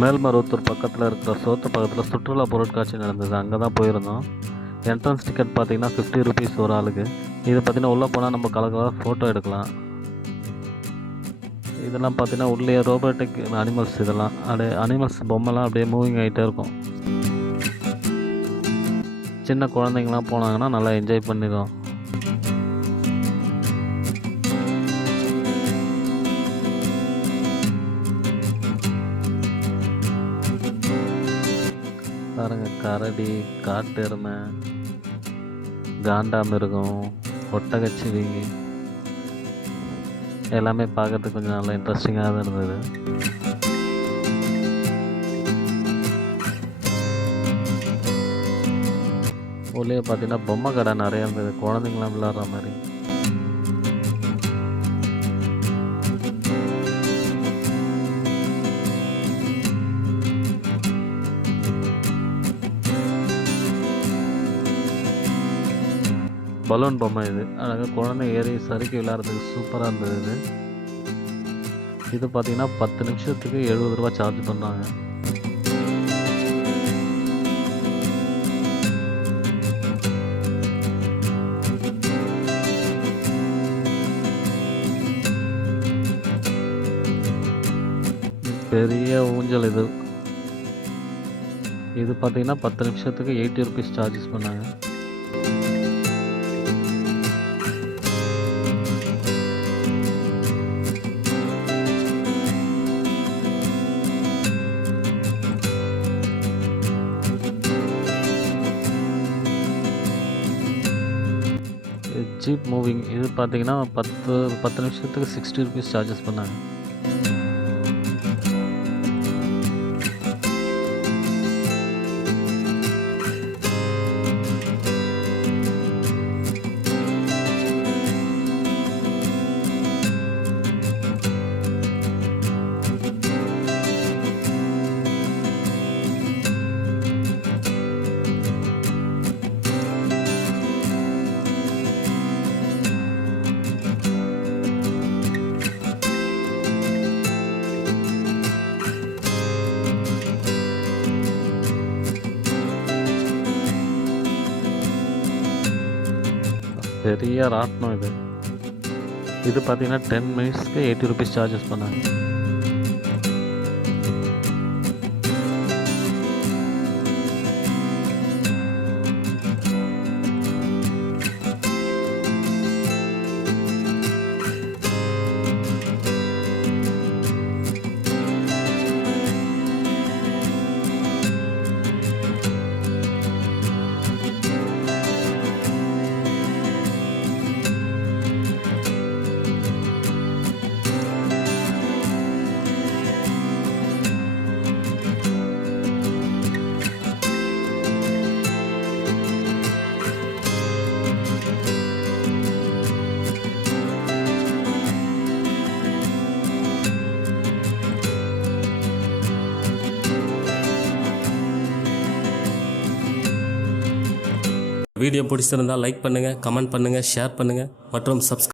மேல்மருவத்தூர் பக்கத்தில் இருக்கிற சோத்து பக்கத்தில் சுற்றுலா பொருட்காட்சி நடந்தது. அங்கே தான் போயிருந்தோம். என்ட்ரன்ஸ் டிக்கெட் பார்த்திங்கன்னா 50 ருபீஸ் ஒரு ஆளுக்கு. இது பார்த்திங்கன்னா உள்ளே போனால் நம்ம கலர் ஃபோட்டோ எடுக்கலாம். இதெல்லாம் பார்த்திங்கன்னா உள்ளே ரோபோட்டிக் அனிமல்ஸ், இதெல்லாம் அப்படியே அனிமல்ஸ் பொம்மைலாம் அப்படியே மூவிங் ஆகிட்டே இருக்கும். சின்ன குழந்தைங்களாம் போனாங்கன்னா நல்லா என்ஜாய் பண்ணிடும். பாருங்க, கரடி, காட்டு எருமை, காண்டாமிருகம், ஒட்டகச்சிவிங்கி எல்லாமே பார்க்கறதுக்கு கொஞ்சம் நல்லா இன்ட்ரெஸ்டிங்காக தான் இருந்தது. உள்ளே பார்த்தீங்கன்னா பொம்மை கடை நிறையா இருந்தது, குழந்தைங்களாம் விளையாடுற மாதிரி. பலூன் பொம்மை இது அழகாக குழந்தை ஏறி சறுக்கி விளையாடுறதுக்கு சூப்பராக இருந்தது. இது பார்த்திங்கன்னா 10 நிமிஷத்துக்கு 70 ரூபா சார்ஜ் பண்ணாங்க. பெரிய ஊஞ்சல் இது பார்த்திங்கன்னா 10 நிமிஷத்துக்கு 80 ருபீஸ் சார்ஜஸ் பண்ணாங்க. ஜீப் மூவிங் இது பார்த்திங்கன்னா 10 நிமிஷத்துக்கு 60 ருபீஸ் சார்ஜஸ் பண்ணாங்க. பெரிய ராட்னம் இது பார்த்தீங்கன்னா 10 மினிட்ஸ்க்கு 80 ருபீஸ் சார்ஜஸ் பண்ணாங்க. வீடியோ பிடிச்சிருந்தால் லைக் பண்ணுங்கள், கமெண்ட் பண்ணுங்கள், ஷேர் பண்ணுங்கள் மற்றும் சப்ஸ்கிரைப்